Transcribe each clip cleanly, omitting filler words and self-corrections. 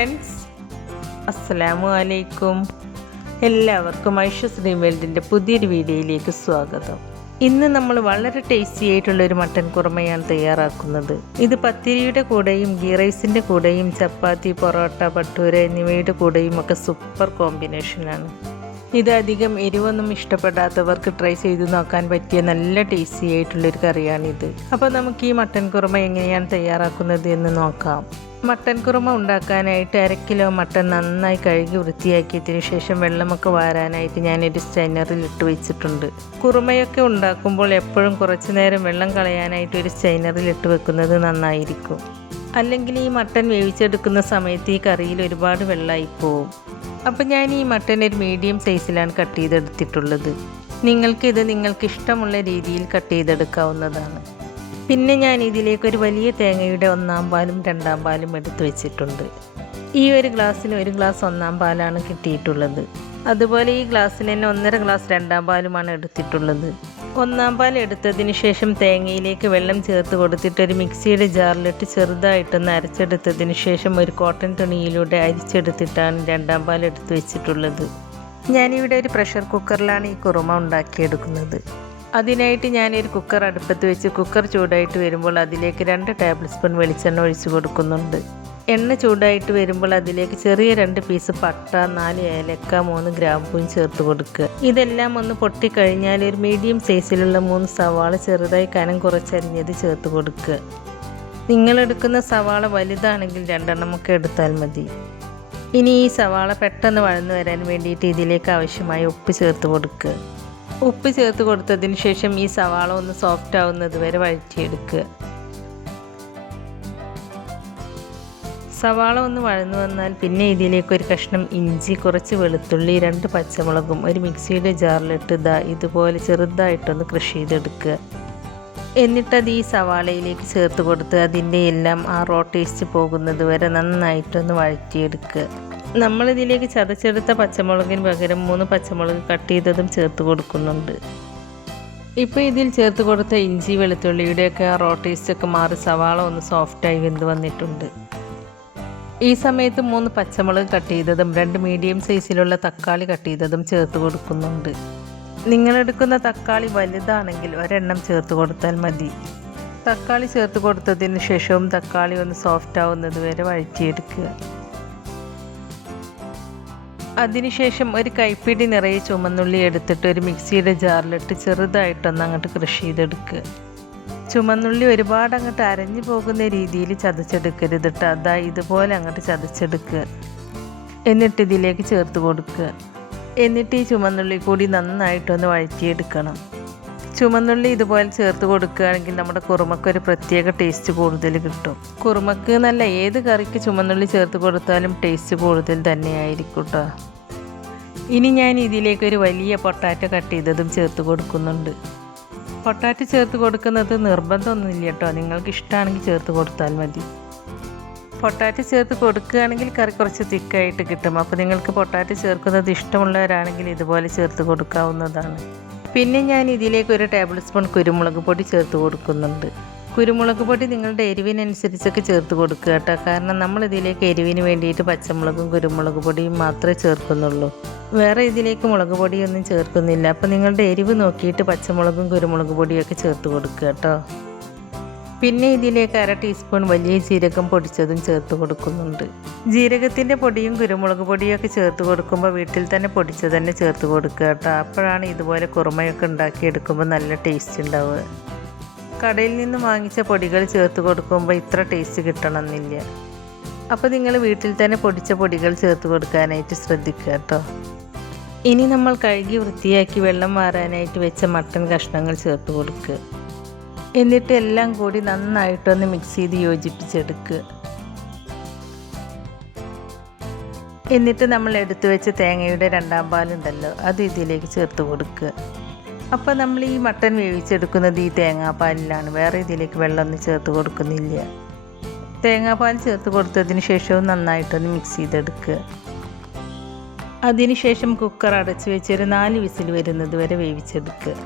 Friends, അസ്സലാമു അലൈക്കും. എല്ലാവർക്കും ഐഷസ് ഡ്രീം വേൾഡിൻ്റെ പുതിയൊരു വീഡിയോയിലേക്ക് സ്വാഗതം. ഇന്ന് നമ്മൾ വളരെ ടേസ്റ്റി ആയിട്ടുള്ളൊരു മട്ടൻ കുറുമയാണ് തയ്യാറാക്കുന്നത്. ഇത് പത്തിരിയുടെ കൂടെയും ഗീ റൈസിൻ്റെ കൂടെയും ചപ്പാത്തി, പൊറോട്ട, ഭട്ടൂര എന്നിവയുടെ കൂടെയും ഒക്കെ സൂപ്പർ കോമ്പിനേഷനാണ്. ഇത് അധികം എരിവൊന്നും ഇഷ്ടപ്പെടാത്തവർക്ക് ട്രൈ ചെയ്ത് നോക്കാൻ പറ്റിയ നല്ല ടേസ്റ്റി ആയിട്ടുള്ളൊരു കറിയാണിത്. അപ്പോൾ നമുക്ക് ഈ മട്ടൻ കുറുമ എങ്ങനെയാണ് തയ്യാറാക്കുന്നത് എന്ന് നോക്കാം. മട്ടൻ കുറുമ ഉണ്ടാക്കാനായിട്ട് 1/2 കിലോ മട്ടൻ നന്നായി കഴുകി വൃത്തിയാക്കിയതിന് ശേഷം വെള്ളമൊക്കെ വാരാനായിട്ട് ഞാനൊരു സ്റ്റൈനറിൽ ഇട്ട് വെച്ചിട്ടുണ്ട്. കുറുമയൊക്കെ ഉണ്ടാക്കുമ്പോൾ എപ്പോഴും കുറച്ച് നേരം വെള്ളം കളയാനായിട്ട് ഒരു സ്റ്റൈനറിൽ ഇട്ട് വെക്കുന്നത് നന്നായിരിക്കും. അല്ലെങ്കിൽ ഈ മട്ടൻ വേവിച്ചെടുക്കുന്ന സമയത്ത് ഈ കറിയിൽ ഒരുപാട് വെള്ളമായി പോവും. അപ്പോൾ ഞാൻ ഈ മട്ടൻ ഒരു മീഡിയം സൈസിലാണ് കട്ട് ചെയ്തെടുത്തിട്ടുള്ളത്. നിങ്ങൾക്കിത് നിങ്ങൾക്ക് ഇഷ്ടമുള്ള രീതിയിൽ കട്ട് ചെയ്തെടുക്കാവുന്നതാണ്. പിന്നെ ഞാൻ ഇതിലേക്ക് ഒരു വലിയ തേങ്ങയുടെ 1/4 പാലും 2/2 പാലും എടുത്ത് വെച്ചിട്ടുണ്ട്. ഈ ഒരു ഗ്ലാസ്സിന് 1 ഗ്ലാസ് 1/4 പാലാണ് കിട്ടിയിട്ടുള്ളത്. അതുപോലെ ഈ ഗ്ലാസ്സിന് തന്നെ 1.5 ഗ്ലാസ് 2/2 പാലുമാണ് എടുത്തിട്ടുള്ളത്. 1/4 പാൽ എടുത്തതിന് ശേഷം തേങ്ങയിലേക്ക് വെള്ളം ചേർത്ത് കൊടുത്തിട്ട് ഒരു മിക്സിയുടെ ജാറിലിട്ട് ചെറുതായിട്ടൊന്ന് അരച്ചെടുത്തതിന് ശേഷം ഒരു കോട്ടൺ തുണിയിലൂടെ അരിച്ചെടുത്തിട്ടാണ് 2/2 പാൽ എടുത്ത് വെച്ചിട്ടുള്ളത്. ഞാനിവിടെ ഒരു പ്രഷർ കുക്കറിലാണ് ഈ കുറുമ ഉണ്ടാക്കിയെടുക്കുന്നത്. അതിനായിട്ട് ഞാനൊരു കുക്കർ അടുപ്പത്ത് വെച്ച് കുക്കർ ചൂടായിട്ട് വരുമ്പോൾ അതിലേക്ക് 2 ടേബിൾ സ്പൂൺ വെളിച്ചെണ്ണ ഒഴിച്ചു കൊടുക്കുന്നുണ്ട്. എണ്ണ ചൂടായിട്ട് വരുമ്പോൾ അതിലേക്ക് ചെറിയ 2 പീസ് പട്ട, 4 ഏലക്ക, 3 ഗ്രാമ്പൂവും ചേർത്ത് കൊടുക്കുക. ഇതെല്ലാം ഒന്ന് പൊട്ടിക്കഴിഞ്ഞാൽ ഒരു മീഡിയം സൈസിലുള്ള 3 സവാള ചെറുതായി കനം കുറച്ചരിഞ്ഞത് ചേർത്ത് കൊടുക്കുക. നിങ്ങളെടുക്കുന്ന സവാള വലുതാണെങ്കിൽ 2 എണ്ണമൊക്കെ എടുത്താൽ മതി. ഇനി ഈ സവാള പെട്ടെന്ന് വഴന്നു വരാൻ വേണ്ടിയിട്ട് ഇതിലേക്ക് ആവശ്യമായ ഉപ്പ് ചേർത്ത് കൊടുക്കുക. ഉപ്പ് ചേർത്ത് കൊടുത്തതിന് ശേഷം ഈ സവാള ഒന്ന് സോഫ്റ്റ് ആവുന്നത് വരെ വഴറ്റിയെടുക്കുക. സവാള ഒന്ന് വഴന്നു വന്നാൽ പിന്നെ ഇതിലേക്ക് ഒരു കഷ്ണം ഇഞ്ചി, കുറച്ച് വെളുത്തുള്ളി, 2 പച്ചമുളകും ഒരു മിക്സിയുടെ ജാറിലിട്ട് ഇതുപോലെ ചെറുതായിട്ടൊന്ന് ക്രഷ് ചെയ്തെടുക്കുക. എന്നിട്ടത് ഈ സവാളയിലേക്ക് ചേർത്ത് കൊടുത്ത് അതിൻ്റെ എല്ലാം ആ റോ ടേസ്റ്റ് പോകുന്നത് വരെ നന്നായിട്ടൊന്ന് വഴറ്റിയെടുക്കുക. നമ്മളിതിലേക്ക് ചതച്ചെടുത്ത പച്ചമുളകിന് പകരം 3 പച്ചമുളക് കട്ട് ചെയ്തതും ചേർത്ത് കൊടുക്കുന്നുണ്ട്. ഇപ്പോൾ ഇതിൽ ചേർത്ത് കൊടുത്ത ഇഞ്ചി വെളുത്തുള്ളിയുടെയൊക്കെ ആ റോ ടേസ്റ്റൊക്കെ മാറി സവാള ഒന്ന് സോഫ്റ്റായി വെന്ത് വന്നിട്ടുണ്ട്. ഈ സമയത്ത് 3 പച്ചമുളക് കട്ട് ചെയ്തതും 2 മീഡിയം സൈസിലുള്ള തക്കാളി കട്ട് ചെയ്തതും ചേർത്ത് കൊടുക്കുന്നുണ്ട്. നിങ്ങളെടുക്കുന്ന തക്കാളി വലുതാണെങ്കിൽ 1 എണ്ണം ചേർത്ത് കൊടുത്താൽ മതി. തക്കാളി ചേർത്ത് കൊടുത്തതിന് ശേഷവും തക്കാളി ഒന്ന് സോഫ്റ്റ് ആവുന്നത് വരെ വഴറ്റിയെടുക്കുക. അതിനുശേഷം ഒരു കൈപ്പിടി നിറയെ ചുമന്നുള്ളി എടുത്തിട്ട് ഒരു മിക്സിയുടെ ജാറിലിട്ട് ചെറുതായിട്ടൊന്ന് അങ്ങോട്ട് ക്രഷ് ചെയ്തെടുക്കുക. ചുമന്നുള്ളി ഒരുപാട് അങ്ങോട്ട് അരഞ്ഞു പോകുന്ന രീതിയിൽ ചതച്ചെടുക്കരുത് കേട്ടോ. ഇതുപോലെ അങ്ങോട്ട് ചതച്ചെടുക്കുക. എന്നിട്ട് ഇതിലേക്ക് ചേർത്ത് കൊടുക്കുക. എന്നിട്ട് ഈ ചുമന്നുള്ളി കൂടി നന്നായിട്ടൊന്ന് വഴറ്റിയെടുക്കണം. ചുമന്നുള്ളി ഇതുപോലെ ചേർത്ത് കൊടുക്കുകയാണെങ്കിൽ നമ്മുടെ കുറുമക്കൊരു പ്രത്യേക ടേസ്റ്റ് കൂടുതൽ കിട്ടും. കുറുമക്ക് നല്ല ഏത് കറിക്ക് ചുമന്നുള്ളി ചേർത്ത് കൊടുത്താലും ടേസ്റ്റ് കൂടുതൽ തന്നെയായിരിക്കും കേട്ടോ. ഇനി ഞാൻ ഇതിലേക്ക് ഒരു വലിയ പൊട്ടാറ്റോ കട്ട് ചെയ്തതും ചേർത്ത് കൊടുക്കുന്നുണ്ട്. പൊട്ടാറ്റോ ചേർത്ത് കൊടുക്കുന്നത് നിർബന്ധമൊന്നുമില്ല കേട്ടോ. നിങ്ങൾക്ക് ഇഷ്ടമാണെങ്കിൽ ചേർത്ത് കൊടുത്താൽ മതി. പൊട്ടാറ്റോ ചേർത്ത് കൊടുക്കുകയാണെങ്കിൽ കറി കുറച്ച് തിക്കായിട്ട് കിട്ടും. അപ്പോൾ നിങ്ങൾക്ക് പൊട്ടാറ്റോ ചേർക്കുന്നത് ഇഷ്ടമുള്ളവരാണെങ്കിൽ ഇതുപോലെ ചേർത്ത് കൊടുക്കാവുന്നതാണ്. പിന്നെ ഞാൻ ഇതിലേക്ക് 1 ടേബിൾ സ്പൂൺ കുരുമുളക് പൊടി ചേർത്ത് കൊടുക്കുന്നുണ്ട്. കുരുമുളക് പൊടി നിങ്ങളുടെ എരിവിനനുസരിച്ചൊക്കെ ചേർത്ത് കൊടുക്കുക കേട്ടോ. കാരണം നമ്മൾ ഇതിലേക്ക് എരിവിന് വേണ്ടിയിട്ട് പച്ചമുളകും കുരുമുളക് പൊടിയും മാത്രമേ ചേർക്കുന്നുള്ളൂ. വേറെ ഇതിലേക്ക് മുളക് പൊടിയൊന്നും ചേർക്കുന്നില്ല. അപ്പോൾ നിങ്ങളുടെ എരിവ് നോക്കിയിട്ട് പച്ചമുളകും കുരുമുളക് പൊടിയൊക്കെ ചേർത്ത് കൊടുക്കുക കേട്ടോ. പിന്നെ ഇതിലേക്ക് 1/2 ടീസ്പൂൺ വലിയ ജീരകം പൊടിച്ചതും ചേർത്ത് കൊടുക്കുന്നുണ്ട്. ജീരകത്തിൻ്റെ പൊടിയും കുരുമുളക് പൊടിയൊക്കെ ചേർത്ത് കൊടുക്കുമ്പോൾ വീട്ടിൽ തന്നെ പൊടിച്ചത് തന്നെ ചേർത്ത് കൊടുക്കുക കേട്ടോ. അപ്പോഴാണ് ഇതുപോലെ കുറുമയൊക്കെ ഉണ്ടാക്കിയെടുക്കുമ്പോൾ നല്ല ടേസ്റ്റ് ഉണ്ടാവുക. കടയിൽ നിന്ന് വാങ്ങിച്ച പൊടികൾ ചേർത്ത് കൊടുക്കുമ്പോൾ ഇത്ര ടേസ്റ്റ് കിട്ടണമെന്നില്ല. അപ്പോൾ നിങ്ങൾ വീട്ടിൽ തന്നെ പൊടിച്ച പൊടികൾ ചേർത്ത് കൊടുക്കാനായിട്ട് ശ്രദ്ധിക്കുക കേട്ടോ. ഇനി നമ്മൾ കഴുകി വൃത്തിയാക്കി വെള്ളം മാറാനായിട്ട് വെച്ച മട്ടൻ കഷ്ണങ്ങൾ ചേർത്ത് കൊടുക്കുക. എന്നിട്ട് എല്ലാം കൂടി നന്നായിട്ടൊന്ന് മിക്സ് ചെയ്ത് യോജിപ്പിച്ചെടുക്കുക. എന്നിട്ട് നമ്മൾ എടുത്തു വെച്ച തേങ്ങയുടെ 2/2 പാലുണ്ടല്ലോ, അത് ഇതിലേക്ക് ചേർത്ത് കൊടുക്കുക. അപ്പോൾ നമ്മൾ ഈ മട്ടൻ വേവിച്ചെടുക്കുന്നത് ഈ തേങ്ങാപ്പാലിലാണ്. വേറെ ഇതിലേക്ക് വെള്ളമൊന്നും ചേർത്ത് കൊടുക്കുന്നില്ല. തേങ്ങാപ്പാൽ ചേർത്ത് കൊടുത്തതിന് ശേഷവും നന്നായിട്ടൊന്ന് മിക്സ് ചെയ്തെടുക്കുക. അതിനുശേഷം കുക്കർ അടച്ച് വെച്ചൊരു 4 വിസിൽ വരുന്നത് വരെ വേവിച്ചെടുക്കുക.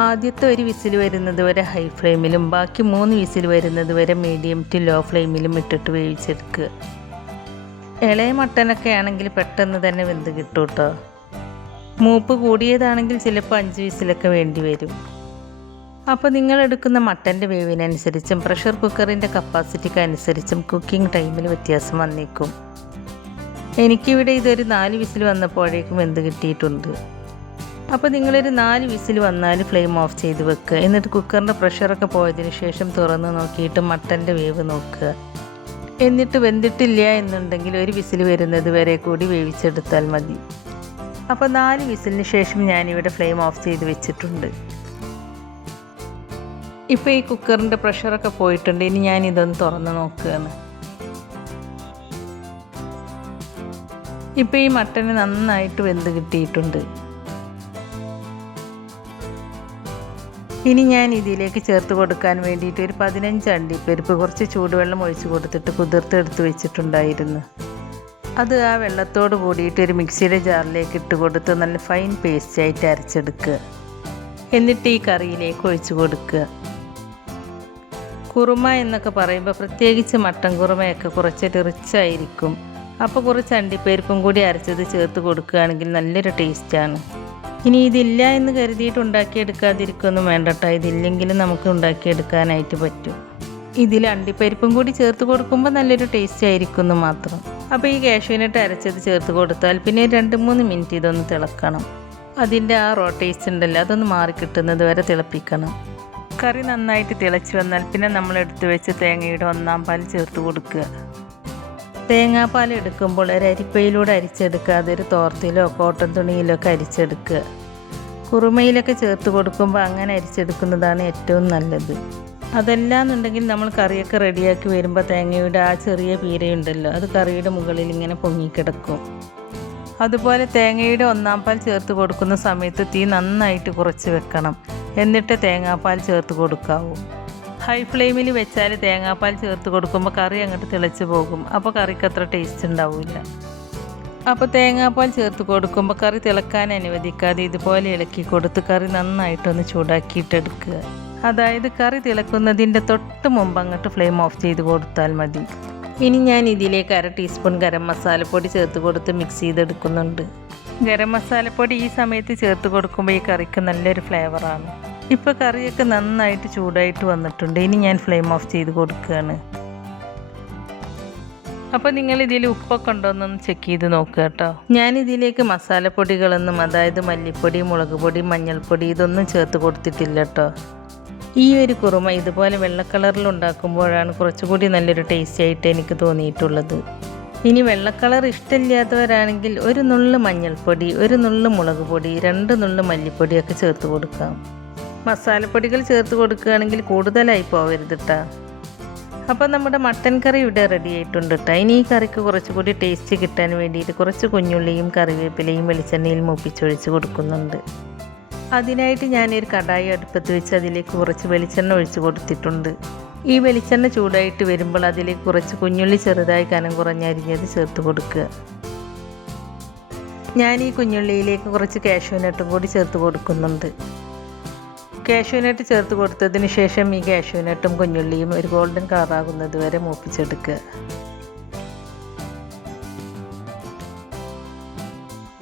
ആദ്യത്തെ ഒരു വിസിൽ വരുന്നത് വരെ ഹൈ ഫ്ലെയിമിലും ബാക്കി 3 വിസിൽ വരുന്നത് വരെ മീഡിയം ടു ലോ ഫ്ലെയിമിലും ഇട്ടിട്ട് വേവിച്ചെടുക്കുക. ഇളയ മട്ടനൊക്കെ ആണെങ്കിൽ പെട്ടെന്ന് തന്നെ വെന്ത് കിട്ടും കേട്ടോ. മൂപ്പ് കൂടിയതാണെങ്കിൽ ചിലപ്പോൾ 5 വിസിലൊക്കെ വേണ്ടി വരും. അപ്പോൾ നിങ്ങളെടുക്കുന്ന മട്ടൻ്റെ വേവിനനുസരിച്ചും പ്രഷർ കുക്കറിൻ്റെ കപ്പാസിറ്റിക്ക് അനുസരിച്ചും കുക്കിംഗ് ടൈമിൽ വ്യത്യാസം വന്നേക്കും. എനിക്കിവിടെ ഇതൊരു 4 വിസിൽ വന്നപ്പോഴേക്കും വെന്ത് കിട്ടിയിട്ടുണ്ട്. അപ്പോൾ നിങ്ങളൊരു 4 വിസിൽ വന്നാൽ ഫ്ലെയിം ഓഫ് ചെയ്ത് വെക്കുക. എന്നിട്ട് കുക്കറിൻ്റെ പ്രഷറൊക്കെ പോയതിന് ശേഷം തുറന്ന് നോക്കിയിട്ട് മട്ടൻ്റെ വേവ് നോക്കുക. എന്നിട്ട് വെന്തിട്ടില്ല എന്നുണ്ടെങ്കിൽ ഒരു വിസിൽ വരുന്നത് വരെ കൂടി വേവിച്ചെടുത്താൽ മതി. അപ്പോൾ 4 വിസിലിന് ശേഷം ഞാനിവിടെ ഫ്ലെയിം ഓഫ് ചെയ്ത് വെച്ചിട്ടുണ്ട്. ഇപ്പോൾ ഈ കുക്കറിൻ്റെ പ്രഷറൊക്കെ പോയിട്ടുണ്ട്. ഇനി ഞാനിതൊന്ന് തുറന്ന് നോക്കുകയാണ്. ഇപ്പോൾ ഈ മട്ടന് നന്നായിട്ട് വെന്ത് കിട്ടിയിട്ടുണ്ട്. ഇനി ഞാൻ ഇതിലേക്ക് ചേർത്ത് കൊടുക്കാൻ വേണ്ടിയിട്ട് ഒരു 15 അണ്ടിപ്പരിപ്പ് കുറച്ച് ചൂടുവെള്ളം ഒഴിച്ച് കൊടുത്തിട്ട് കുതിർത്തെടുത്ത് വെച്ചിട്ടുണ്ടായിരുന്നു. അത് ആ വെള്ളത്തോട് കൂടിയിട്ട് ഒരു മിക്സിയുടെ ജാറിലേക്ക് ഇട്ട് കൊടുത്ത് നല്ല ഫൈൻ പേസ്റ്റായിട്ട് അരച്ചെടുക്കുക. എന്നിട്ട് ഈ കറിയിലേക്ക് ഒഴിച്ച് കൊടുക്കുക. കുറുമ എന്നൊക്കെ പറയുമ്പോൾ പ്രത്യേകിച്ച് മട്ടൻ കുറുമയൊക്കെ കുറച്ച് റിച്ചായിരിക്കും. അപ്പോൾ കുറച്ച് അണ്ടിപ്പരിപ്പും കൂടി അരച്ചത് ചേർത്ത് കൊടുക്കുകയാണെങ്കിൽ നല്ലൊരു ടേസ്റ്റാണ്. ഇനി ഇതില്ല എന്ന് കരുതിയിട്ട് ഉണ്ടാക്കിയെടുക്കാതിരിക്കൊന്നും വേണ്ടട്ടോ. ഇതില്ലെങ്കിലും നമുക്ക് ഉണ്ടാക്കിയെടുക്കാനായിട്ട് പറ്റും. ഇതിൽ അണ്ടിപ്പരിപ്പും കൂടി ചേർത്ത് കൊടുക്കുമ്പോൾ നല്ലൊരു ടേസ്റ്റ് ആയിരിക്കും എന്ന് മാത്രം. അപ്പോൾ ഈ കാഷ്യൂനട്ട് അരച്ചത് ചേർത്ത് കൊടുത്താൽ പിന്നെ 2-3 മിനിറ്റ് ഇതൊന്ന് തിളക്കണം. അതിൻ്റെ ആ റോ ടേസ്റ്റ് ഉണ്ടല്ലോ അതൊന്ന് മാറിക്കിട്ടുന്നത് വരെ തിളപ്പിക്കണം. കറി നന്നായിട്ട് തിളച്ച് വന്നാൽ പിന്നെ നമ്മൾ എടുത്തു വെച്ച് തേങ്ങയുടെ 1/4 പാൽ ചേർത്ത് കൊടുക്കുക. തേങ്ങാപ്പാൽ എടുക്കുമ്പോൾ ഒരു അരിപ്പയിലൂടെ അരിച്ചെടുക്കാതെ ഒരു തോർത്തിലോ കോട്ടൺ തുണിയിലോ ഒക്കെ അരിച്ചെടുക്കുക. കുറുമയിലൊക്കെ ചേർത്ത് കൊടുക്കുമ്പോൾ അങ്ങനെ അരിച്ചെടുക്കുന്നതാണ് ഏറ്റവും നല്ലത്. അതല്ലാന്നുണ്ടെങ്കിൽ നമ്മൾ കറിയൊക്കെ റെഡിയാക്കി വരുമ്പോൾ തേങ്ങയുടെ ആ ചെറിയ പീരയുണ്ടല്ലോ അത് കറിയുടെ മുകളിൽ ഇങ്ങനെ പൊങ്ങിക്കിടക്കും. അതുപോലെ തേങ്ങയുടെ 1/4 പാൽ ചേർത്ത് കൊടുക്കുന്ന സമയത്ത് തീ നന്നായിട്ട് കുറച്ച് വെക്കണം. എന്നിട്ട് തേങ്ങാപ്പാൽ ചേർത്ത് കൊടുക്കാവൂ. ഹൈ ഫ്ലെയിമിൽ വെച്ചാൽ തേങ്ങാപ്പാൽ ചേർത്ത് കൊടുക്കുമ്പോൾ കറി അങ്ങോട്ട് തിളച്ച് പോകും. അപ്പോൾ കറിക്ക് അത്ര ടേസ്റ്റ് ഉണ്ടാവില്ല. അപ്പോൾ തേങ്ങാപ്പാൽ ചേർത്ത് കൊടുക്കുമ്പോൾ കറി തിളക്കാൻ അനുവദിക്കാതെ ഇതുപോലെ ഇളക്കി കൊടുത്ത് കറി നന്നായിട്ടൊന്ന് ചൂടാക്കിയിട്ടെടുക്കുക. അതായത് കറി തിളക്കുന്നതിൻ്റെ തൊട്ട് മുമ്പ് അങ്ങോട്ട് ഫ്ലെയിം ഓഫ് ചെയ്ത് കൊടുത്താൽ മതി. ഇനി ഞാൻ ഇതിലേക്ക് 1/2 ടീസ്പൂൺ ഗരം മസാലപ്പൊടി ചേർത്ത് കൊടുത്ത് മിക്സ് ചെയ്തെടുക്കുന്നുണ്ട്. ഗരം മസാലപ്പൊടി ഈ സമയത്ത് ചേർത്ത് കൊടുക്കുമ്പോൾ ഈ കറിക്ക് നല്ലൊരു ഫ്ലേവറാണ്. ഇപ്പോൾ കറിയൊക്കെ നന്നായിട്ട് ചൂടായിട്ട് വന്നിട്ടുണ്ട്. ഇനി ഞാൻ ഫ്ലെയിം ഓഫ് ചെയ്ത് കൊടുക്കുകയാണ്. അപ്പോൾ നിങ്ങൾ ഇതിൽ ഉപ്പൊക്കെ ഉണ്ടോയെന്നൊന്ന് ചെക്ക് ചെയ്ത് നോക്കുക കേട്ടോ. ഞാനിതിലേക്ക് മസാലപ്പൊടികളൊന്നും അതായത് മല്ലിപ്പൊടി, മുളക് പൊടി, മഞ്ഞൾപ്പൊടി ഇതൊന്നും ചേർത്ത് കൊടുത്തിട്ടില്ല കേട്ടോ. ഈ ഒരു കുറുമ ഇതുപോലെ വെള്ള കളറിൽ ഉണ്ടാക്കുമ്പോഴാണ് കുറച്ചുകൂടി നല്ലൊരു ടേസ്റ്റ് ആയിട്ട് എനിക്ക് തോന്നിയിട്ടുള്ളത്. ഇനി വെള്ള കളർ ഇഷ്ടമില്ലാത്തവരാണെങ്കിൽ ഒരു നുള്ള് മഞ്ഞൾപ്പൊടി, ഒരു നുള്ള് മുളക് പൊടി, 2 നുള്ള് മല്ലിപ്പൊടിയൊക്കെ ചേർത്ത് കൊടുക്കാം. മസാലപ്പൊടികൾ ചേർത്ത് കൊടുക്കുകയാണെങ്കിൽ കൂടുതലായി പോവരുത് കേട്ടോ. അപ്പോൾ നമ്മുടെ മട്ടൻ കറി ഇവിടെ റെഡി ആയിട്ടുണ്ട് കേട്ടോ. ഇനി ഈ കറിക്ക് കുറച്ചുകൂടി ടേസ്റ്റ് കിട്ടാൻ വേണ്ടിയിട്ട് കുറച്ച് കുഞ്ഞുള്ളിയും കറിവേപ്പിലയും വെളിച്ചെണ്ണയിൽ മൂപ്പിച്ചൊഴിച്ച് കൊടുക്കുന്നുണ്ട്. അതിനായിട്ട് ഞാനൊരു കടായി അടുപ്പത്ത് വെച്ച് അതിലേക്ക് കുറച്ച് വെളിച്ചെണ്ണ ഒഴിച്ച് കൊടുത്തിട്ടുണ്ട്. ഈ വെളിച്ചെണ്ണ ചൂടായിട്ട് വരുമ്പോൾ അതിലേക്ക് കുറച്ച് കുഞ്ഞുള്ളി ചെറുതായി കനം കുറഞ്ഞരിഞ്ഞത് ചേർത്ത് കൊടുക്കുക. ഞാൻ ഈ കുഞ്ഞുള്ളിയിലേക്ക് കുറച്ച് കാഷ്യൂനട്ടും കൂടി ചേർത്ത് കൊടുക്കുന്നുണ്ട്. കാഷ്യൂനട്ട് ചേർത്ത് കൊടുത്തതിന് ശേഷം ഈ കാഷ്യൂനട്ടും കുഞ്ഞുള്ളിയും ഒരു ഗോൾഡൻ കളറാകുന്നത് വരെ മൂപ്പിച്ചെടുക്കുക.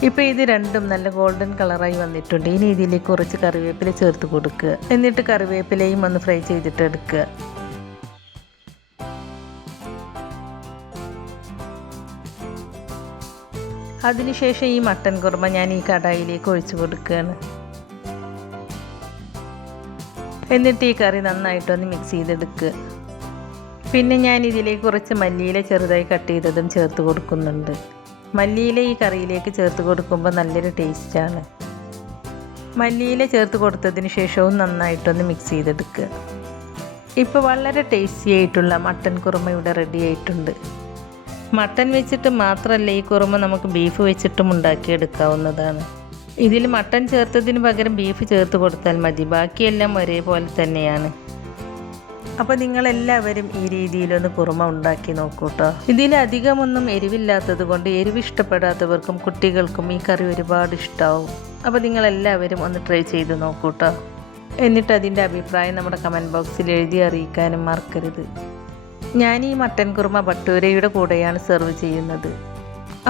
ഇപ്പോൾ ഇത് രണ്ടും നല്ല ഗോൾഡൻ കളറായി വന്നിട്ടുണ്ട്. ഇനി ഇതിലേക്ക് കുറച്ച് കറിവേപ്പില ചേർത്ത് കൊടുക്കുക. എന്നിട്ട് കറിവേപ്പിലയും ഒന്ന് ഫ്രൈ ചെയ്തിട്ട് എടുക്കുക. അതിനുശേഷം ഈ മട്ടൻ കുറുമ ഞാൻ ഈ കടായിലേക്ക് ഒഴിച്ചു കൊടുക്കുകയാണ്. എന്നിട്ട് ഈ കറി നന്നായിട്ടൊന്ന് മിക്സ് ചെയ്തെടുക്കുക. പിന്നെ ഞാൻ ഇതിലേക്ക് കുറച്ച് മല്ലിയില ചെറുതായി കട്ട് ചെയ്തതും ചേർത്ത് കൊടുക്കുന്നുണ്ട്. മല്ലിയില ഈ കറിയിലേക്ക് ചേർത്ത് കൊടുക്കുമ്പോൾ നല്ലൊരു ടേസ്റ്റാണ്. മല്ലിയില ചേർത്ത് കൊടുത്തതിന് ശേഷവും നന്നായിട്ടൊന്ന് മിക്സ് ചെയ്തെടുക്കുക. ഇപ്പോൾ വളരെ ടേസ്റ്റി ആയിട്ടുള്ള മട്ടൻ കുറുമ ഇവിടെ റെഡി ആയിട്ടുണ്ട്. മട്ടൻ വെച്ചിട്ട് മാത്രമല്ല ഈ കുറുമ നമുക്ക് ബീഫ് വെച്ചിട്ടും ഉണ്ടാക്കിയെടുക്കാവുന്നതാണ്. ഇതിൽ മട്ടൻ ചേർത്തതിന് പകരം ബീഫ് ചേർത്ത് കൊടുത്താൽ മതി. ബാക്കിയെല്ലാം ഒരേപോലെ തന്നെയാണ്. അപ്പോൾ നിങ്ങളെല്ലാവരും ഈ രീതിയിലൊന്ന് കുറുമ ഉണ്ടാക്കി നോക്കൂ കേട്ടോ. ഇതിലധികമൊന്നും എരിവില്ലാത്തത് കൊണ്ട് എരിവ് ഇഷ്ടപ്പെടാത്തവർക്കും കുട്ടികൾക്കും ഈ കറി ഒരുപാട് ഇഷ്ടമാവും. അപ്പോൾ നിങ്ങളെല്ലാവരും ഒന്ന് ട്രൈ ചെയ്ത് നോക്കൂ കേട്ടോ. എന്നിട്ട് അതിൻ്റെ അഭിപ്രായം നമ്മുടെ കമൻറ്റ് ബോക്സിൽ എഴുതി അറിയിക്കാനും മറക്കരുത്. ഞാൻ ഈ മട്ടൻ കുറുമ ഭട്ടൂരയുടെ കൂടെയാണ് സെർവ് ചെയ്യുന്നത്.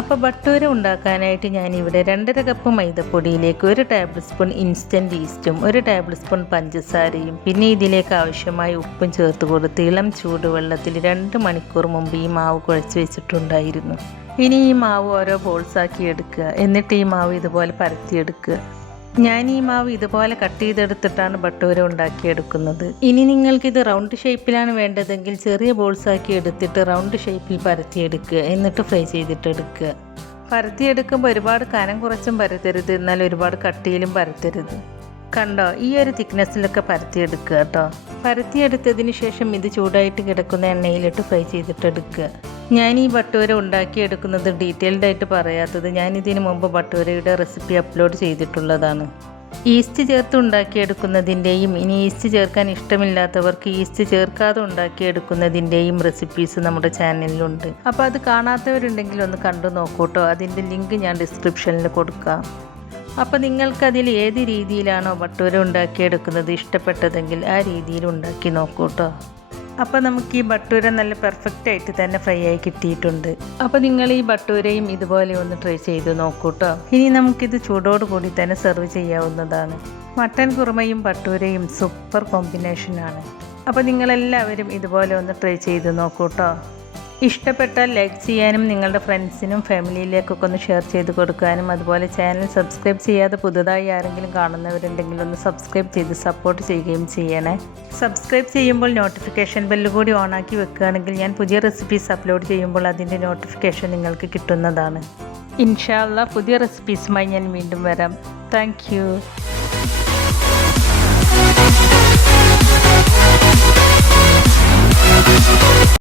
അപ്പോൾ ഭട്ടൂര ഉണ്ടാക്കാനായിട്ട് ഞാനിവിടെ 2.5 കപ്പ് മൈദപ്പൊടിയിലേക്ക് 1 ടേബിൾ സ്പൂൺ ഇൻസ്റ്റൻറ്റ് ഈസ്റ്റും 1 ടേബിൾ സ്പൂൺ പഞ്ചസാരയും പിന്നെ ഇതിലേക്ക് ആവശ്യമായ ഉപ്പും ചേർത്ത് കൊടുത്ത് ഇളം ചൂടുവെള്ളത്തിൽ 2 മണിക്കൂർ മുമ്പ് ഈ മാവ് കുഴച്ച് വെച്ചിട്ടുണ്ടായിരുന്നു. ഇനി ഈ മാവ് ഓരോ ബോൾസാക്കി എടുക്കുക. എന്നിട്ട് ഈ മാവ് ഇതുപോലെ പരത്തിയെടുക്കുക. ഞാൻ ഈ മാവ് ഇതുപോലെ കട്ട് ചെയ്തെടുത്തിട്ടാണ് ഭട്ടൂര ഉണ്ടാക്കിയെടുക്കുന്നത്. ഇനി നിങ്ങൾക്കിത് റൗണ്ട് ഷേപ്പിലാണ് വേണ്ടതെങ്കിൽ ചെറിയ ബോൾസാക്കി എടുത്തിട്ട് റൗണ്ട് ഷേപ്പിൽ പരത്തിയെടുക്കുക. എന്നിട്ട് ഫ്രൈ ചെയ്തിട്ടെടുക്കുക. പരത്തിയെടുക്കുമ്പോൾ ഒരുപാട് കനം കുറച്ചും പരത്തരുത്, എന്നാൽ ഒരുപാട് കട്ടിയിലും പരത്തരുത്. കണ്ടോ, ഈ ഒരു തിക്നെസ്സിലൊക്കെ പരത്തിയെടുക്കുക കേട്ടോ. പരത്തിയെടുത്തതിന് ശേഷം ഇത് ചൂടായിട്ട് കിടക്കുന്ന എണ്ണയിലിട്ട് ഫ്രൈ ചെയ്തിട്ടെടുക്കുക. ഞാൻ ഈ ഭട്ടൂര ഉണ്ടാക്കിയെടുക്കുന്നത് ഡീറ്റെയിൽഡ് ആയിട്ട് പറയാത്തത്, ഞാനിതിന് മുമ്പ് ഭട്ടൂരയുടെ റെസിപ്പി അപ്ലോഡ് ചെയ്തിട്ടുള്ളതാണ്. ഈസ്റ്റ് ചേർത്ത് ഉണ്ടാക്കിയെടുക്കുന്നതിൻ്റെയും ഇനി ഈസ്റ്റ് ചേർക്കാൻ ഇഷ്ടമില്ലാത്തവർക്ക് ഈസ്റ്റ് ചേർക്കാതെ ഉണ്ടാക്കിയെടുക്കുന്നതിൻ്റെയും റെസിപ്പീസ് നമ്മുടെ ചാനലിലുണ്ട്. അപ്പോൾ അത് കാണാത്തവരുണ്ടെങ്കിൽ ഒന്ന് കണ്ടു നോക്കൂട്ടോ. അതിൻ്റെ ലിങ്ക് ഞാൻ ഡിസ്ക്രിപ്ഷനിൽ കൊടുക്കാം. അപ്പോൾ നിങ്ങൾക്കതിൽ ഏത് രീതിയിലാണോ ഭട്ടൂര ഉണ്ടാക്കിയെടുക്കുന്നത് ഇഷ്ടപ്പെട്ടതെങ്കിൽ ആ രീതിയിൽ ഉണ്ടാക്കി നോക്കൂട്ടോ. അപ്പോൾ നമുക്ക് ഈ ഭട്ടൂര നല്ല പെർഫെക്റ്റ് ആയിട്ട് തന്നെ ഫ്രൈ ആയി കിട്ടിയിട്ടുണ്ട്. അപ്പോൾ നിങ്ങൾ ഈ ഭട്ടൂരയും ഇതുപോലെ ഒന്ന് ട്രൈ ചെയ്ത് നോക്കൂട്ടോ. ഇനി നമുക്കിത് ചൂടോടുകൂടി തന്നെ സെർവ് ചെയ്യാവുന്നതാണ്. മട്ടൻ കുറുമയും ഭട്ടൂരയും സൂപ്പർ കോമ്പിനേഷനാണ്. അപ്പോൾ നിങ്ങളെല്ലാവരും ഇതുപോലെ ഒന്ന് ട്രൈ ചെയ്ത് നോക്കൂട്ടോ. ഇഷ്ടപ്പെട്ടാൽ ലൈക്ക് ചെയ്യാനും നിങ്ങളുടെ ഫ്രണ്ട്സിനും ഫാമിലിയിലേക്കൊക്കെ ഒന്ന് ഷെയർ ചെയ്ത് കൊടുക്കാനും, അതുപോലെ ചാനൽ സബ്സ്ക്രൈബ് ചെയ്യാതെ പുതുതായി ആരെങ്കിലും കാണുന്നവരുണ്ടെങ്കിൽ ഒന്ന് സബ്സ്ക്രൈബ് ചെയ്ത് സപ്പോർട്ട് ചെയ്യുകയും ചെയ്യണേ. സബ്സ്ക്രൈബ് ചെയ്യുമ്പോൾ നോട്ടിഫിക്കേഷൻ ബെല്ല് കൂടി ഓണാക്കി വെക്കുകയാണെങ്കിൽ ഞാൻ പുതിയ റെസിപ്പീസ് അപ്ലോഡ് ചെയ്യുമ്പോൾ അതിൻ്റെ നോട്ടിഫിക്കേഷൻ നിങ്ങൾക്ക് കിട്ടുന്നതാണ്. ഇൻഷാ അല്ലാഹ് പുതിയ റെസിപ്പീസുമായി ഞാൻ വീണ്ടും വരാം. താങ്ക്